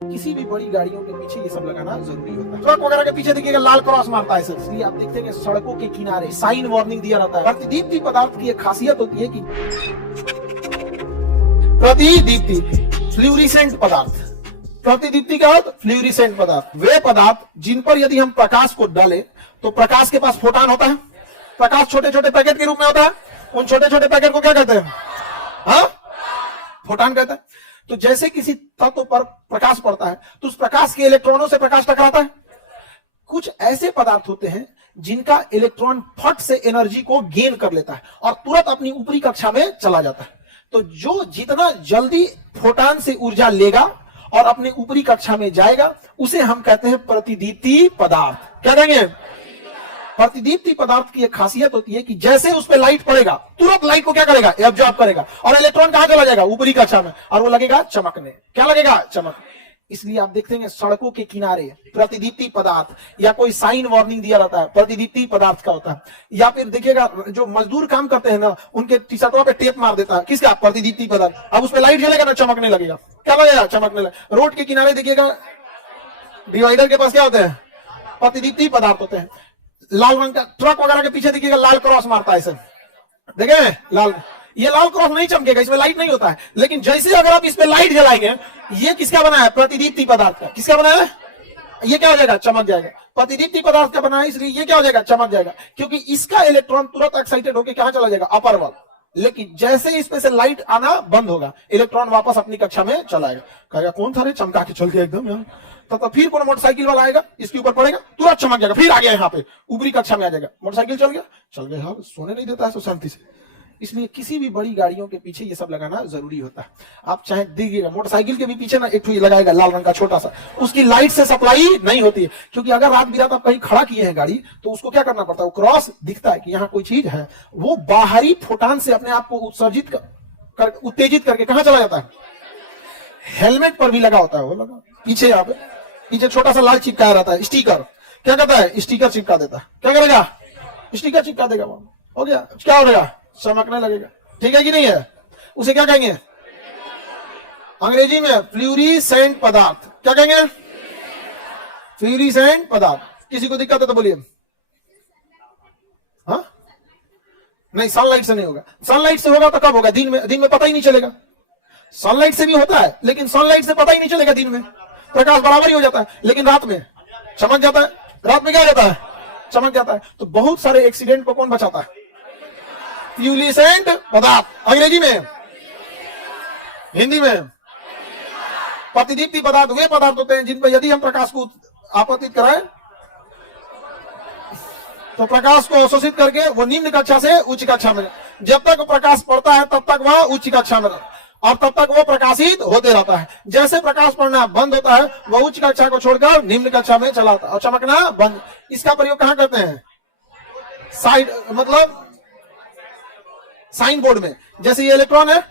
किसी भी बड़ी गाड़ियों के पीछे ये सब लगाना जरूरी होता है। ट्रक वगैरह के पीछे देखिएगा लाल क्रॉस मारता है, इसलिए आप देखते हैं कि सड़कों के किनारे साइन वार्निंग दिया रहता है। प्रतिदीप्ति पदार्थ की एक खासियत होती है कि प्रतिदीप्ति फ्लूरिसेंट पदार्थ, प्रतिदीप्ति का अर्थ फ्लूरिसेंट पदार्थ, वे पदार्थ जिन पर यदि हम प्रकाश को डालें तो प्रकाश के पास फोटान होता है। प्रकाश छोटे छोटे पैकेट के रूप में होता है। उन छोटे छोटे पैकेट को क्या कहते हैं? हाँ, फोटान कहते हैं। तो जैसे किसी तत्व पर प्रकाश पड़ता है तो उस प्रकाश के इलेक्ट्रॉनों से प्रकाश टकराता है। कुछ ऐसे पदार्थ होते हैं जिनका इलेक्ट्रॉन फट से एनर्जी को गेन कर लेता है और तुरंत अपनी ऊपरी कक्षा में चला जाता है। तो जो जितना जल्दी फोटान से ऊर्जा लेगा और अपने ऊपरी कक्षा में जाएगा उसे हम कहते हैं प्रतिदीप्ति पदार्थ। क्या कहेंगे? प्रतिदीप्ति पदार्थ की एक खासियत होती है कि जैसे उस पर लाइट पड़ेगा तुरंत लाइट को क्या करेगा? एब्जॉर्ब करेगा और इलेक्ट्रॉन कहां चला जाएगा? ऊपरी कक्षा में, और वो लगेगा चमकने। क्या लगेगा? चमकने। इसलिए आप देखते हैं सड़कों के किनारे प्रतिदीप्ति पदार्थ या कोई साइन वार्निंग दिया रहता है, प्रतिदीप्ति पदार्थ का होता है। या फिर देखिएगा जो मजदूर काम करते हैं ना, उनके टी शर्टों पे टेप मार देता है। किसका? प्रतिदीप्ति पदार्थ। अब उस पर लाइट जलेगा ना, चमकने लगेगा। क्या लगेगा? चमकने लगेगा। रोड के किनारे देखिएगा डिवाइडर के पास क्या होते हैं? प्रतिदीप्ति पदार्थ होते हैं। लाल रंग का ट्रक वगैरह के पीछे देखिएगा लाल क्रॉस मारता है। देखे लाल, ये लाल क्रॉस नहीं चमकेगा, इसमें लाइट नहीं होता है। लेकिन जैसे अगर आप इस पे लाइट जलाएंगे, ये किसका बना है? प्रतिदीप्ति पदार्थ का। किसका बना है? ये क्या हो जाएगा? चमक जाएगा। प्रतिदीप्ति पदार्थ का बना है, इसलिए ये क्या हो जाएगा? चमक जाएगा। क्योंकि इसका इलेक्ट्रॉन तुरंत एक्साइटेड होकर कहां चला जाएगा? अपर वाल। लेकिन जैसे इसमें से लाइट आना बंद होगा, इलेक्ट्रॉन वापस अपनी कक्षा में चला जाएगा। कहेगा कौन था रे, चमका के चल गया एकदम यार। तो फिर कोई मोटरसाइकिल वाला आएगा, इसके ऊपर पड़ेगा, तुरंत चमक जाएगा, फिर आ गया यहाँ पे ऊपरी कक्षा में आ जाएगा। मोटरसाइकिल चल गया, चल गया। हाँ, सोने नहीं देता है तो शांति से। इसलिए किसी भी बड़ी गाड़ियों के पीछे ये सब लगाना जरूरी होता है। आप चाहे देखिएगा मोटरसाइकिल के भी पीछे ना एक लगाएगा लाल रंग का छोटा सा, उसकी लाइट से सप्लाई नहीं होती है। क्योंकि अगर रात बिरात आप कहीं खड़ा किए हैं गाड़ी, तो उसको क्या करना पड़ता है? वो क्रॉस दिखता है कि यहाँ कोई चीज है, वो बाहरी फोटान से अपने आप को उत्सर्जित उत्तेजित करके कहां चला जाता है? हेलमेट पर भी लगा होता है, वो लगा पीछे, यहाँ पे पीछे छोटा सा लाल चिपकाया रहता है, स्टिकर। क्या कहता है? स्टिकर चिपका देता है। क्या करेगा? स्टिकर चिपका देगा। हो गया। क्या हो जाएगा? चमकने लगेगा। ठीक है कि नहीं है? उसे क्या कहेंगे अंग्रेजी में? फ्लूरिसेंट पदार्थ। क्या कहेंगे? फ्लूरिसेंट पदार्थ। किसी को दिक्कत है तो बोलिए। हाँ, नहीं, सनलाइट से नहीं होगा। सनलाइट से होगा तो कब होगा? दिन में। दिन में पता ही नहीं चलेगा। सनलाइट से भी होता है, लेकिन सनलाइट से पता ही नहीं चलेगा। दिन में प्रकाश बराबर ही हो जाता है, लेकिन रात में चमक जाता है। रात में क्या हो जाता है? चमक जाता है। तो बहुत सारे एक्सीडेंट को कौन बचाता है? फ्लूरिसेंट पदार्थ। अंग्रेजी में, हिंदी में प्रतिदीप्ति पदार्थ वे पदार्थ होते हैं जिन पर यदि हम प्रकाश को आपतित कराएं तो प्रकाश को अवशोषित करके वो निम्न कक्षा से उच्च कक्षा में, जब तक प्रकाश पड़ता है तब तक वह उच्च कक्षा में और तब तक वो प्रकाशित होते रहता है। जैसे प्रकाश पड़ना बंद होता है, वह उच्च कक्षा को छोड़कर निम्न कक्षा में चला जाता है और चमकना बंद। इसका प्रयोग कहां करते हैं? साइड, मतलब साइन बोर्ड में। जैसे ये इलेक्ट्रॉन है,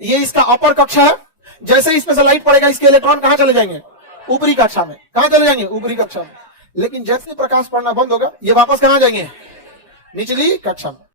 ये इसका अपर कक्षा है। जैसे इसमें से लाइट पड़ेगा, इसके इलेक्ट्रॉन कहां चले जाएंगे? ऊपरी कक्षा में। कहां चले जाएंगे? ऊपरी कक्षा में। लेकिन जैसे प्रकाश पड़ना बंद होगा, ये वापस कहां जाएंगे? निचली कक्षा में।